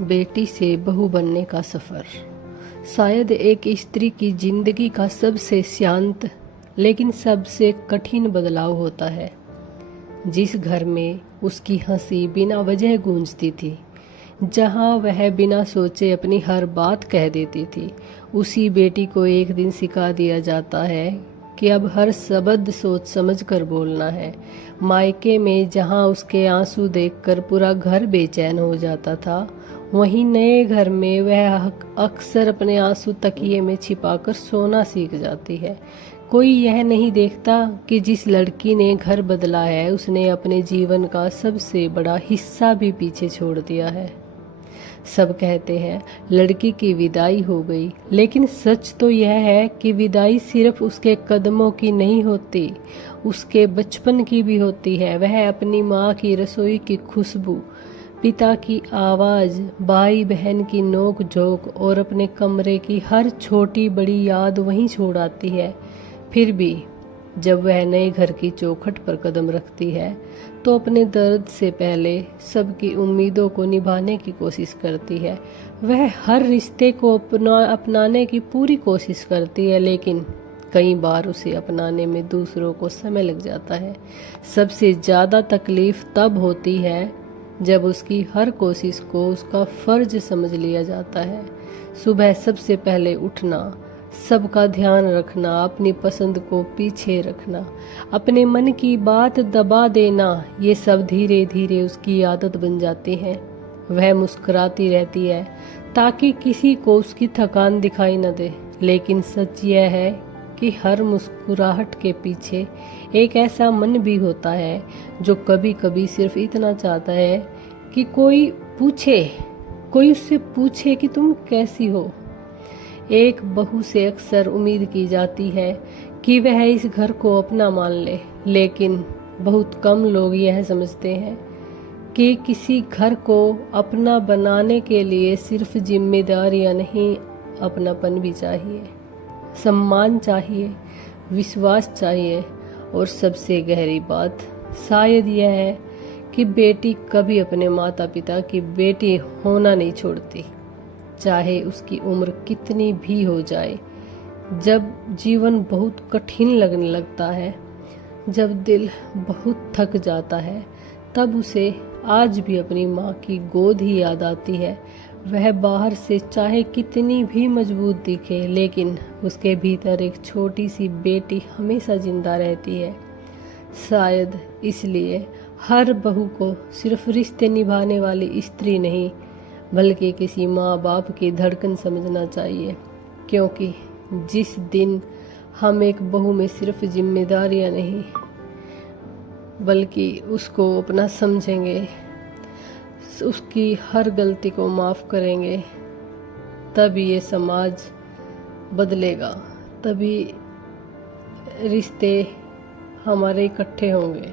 बेटी से बहू बनने का सफ़र शायद एक स्त्री की जिंदगी का सबसे शांत लेकिन सबसे कठिन बदलाव होता है। जिस घर में उसकी हंसी बिना वजह गूंजती थी, जहां वह बिना सोचे अपनी हर बात कह देती थी, उसी बेटी को एक दिन सिखा दिया जाता है कि अब हर शब्द सोच समझ कर बोलना है। मायके में जहां उसके आंसू देखकर पूरा घर बेचैन हो जाता था, वहीं नए घर में वह अक्सर अपने आंसू तकिए में छिपाकर सोना सीख जाती है। कोई यह नहीं देखता कि जिस लड़की ने घर बदला है, उसने अपने जीवन का सबसे बड़ा हिस्सा भी पीछे छोड़ दिया है। सब कहते हैं लड़की की विदाई हो गई, लेकिन सच तो यह है कि विदाई सिर्फ उसके कदमों की नहीं होती, उसके बचपन की भी होती है। वह अपनी माँ की रसोई की खुशबू, पिता की आवाज़, भाई बहन की नोक झोंक और अपने कमरे की हर छोटी बड़ी याद वहीं छोड़ आती है। फिर भी जब वह नए घर की चौखट पर कदम रखती है, तो अपने दर्द से पहले सबकी उम्मीदों को निभाने की कोशिश करती है। वह हर रिश्ते को अपनाने की पूरी कोशिश करती है, लेकिन कई बार उसे अपनाने में दूसरों को समय लग जाता है। सबसे ज़्यादा तकलीफ तब होती है जब उसकी हर कोशिश को उसका फर्ज समझ लिया जाता है। सुबह सबसे पहले उठना, सबका ध्यान रखना, अपनी पसंद को पीछे रखना, अपने मन की बात दबा देना, ये सब धीरे धीरे उसकी आदत बन जाती है। वह मुस्कुराती रहती है ताकि किसी को उसकी थकान दिखाई न दे, लेकिन सच यह है कि हर मुस्कुराहट के पीछे एक ऐसा मन भी होता है जो कभी कभी सिर्फ इतना चाहता है कि कोई उससे पूछे कि तुम कैसी हो। एक बहू से अक्सर उम्मीद की जाती है कि वह इस घर को अपना मान ले, लेकिन बहुत कम लोग यह समझते हैं कि किसी घर को अपना बनाने के लिए सिर्फ जिम्मेदारियां नहीं, अपनापन भी चाहिए, सम्मान चाहिए, विश्वास चाहिए, और सबसे गहरी बात शायद यह है कि बेटी कभी अपने माता पिता की बेटी होना नहीं छोड़ती, चाहे उसकी उम्र कितनी भी हो जाए। जब जीवन बहुत कठिन लगने लगता है, जब दिल बहुत थक जाता है, तब उसे आज भी अपनी माँ की गोद ही याद आती है। वह बाहर से चाहे कितनी भी मजबूत दिखे, लेकिन उसके भीतर एक छोटी सी बेटी हमेशा जिंदा रहती है। शायद इसलिए हर बहू को सिर्फ रिश्ते निभाने वाली स्त्री नहीं, बल्कि किसी माँ बाप की धड़कन समझना चाहिए, क्योंकि जिस दिन हम एक बहू में सिर्फ जिम्मेदारियां नहीं बल्कि उसको अपना समझेंगे, उसकी हर गलती को माफ़ करेंगे, तभी ये समाज बदलेगा, तभी रिश्ते हमारे इकट्ठे होंगे।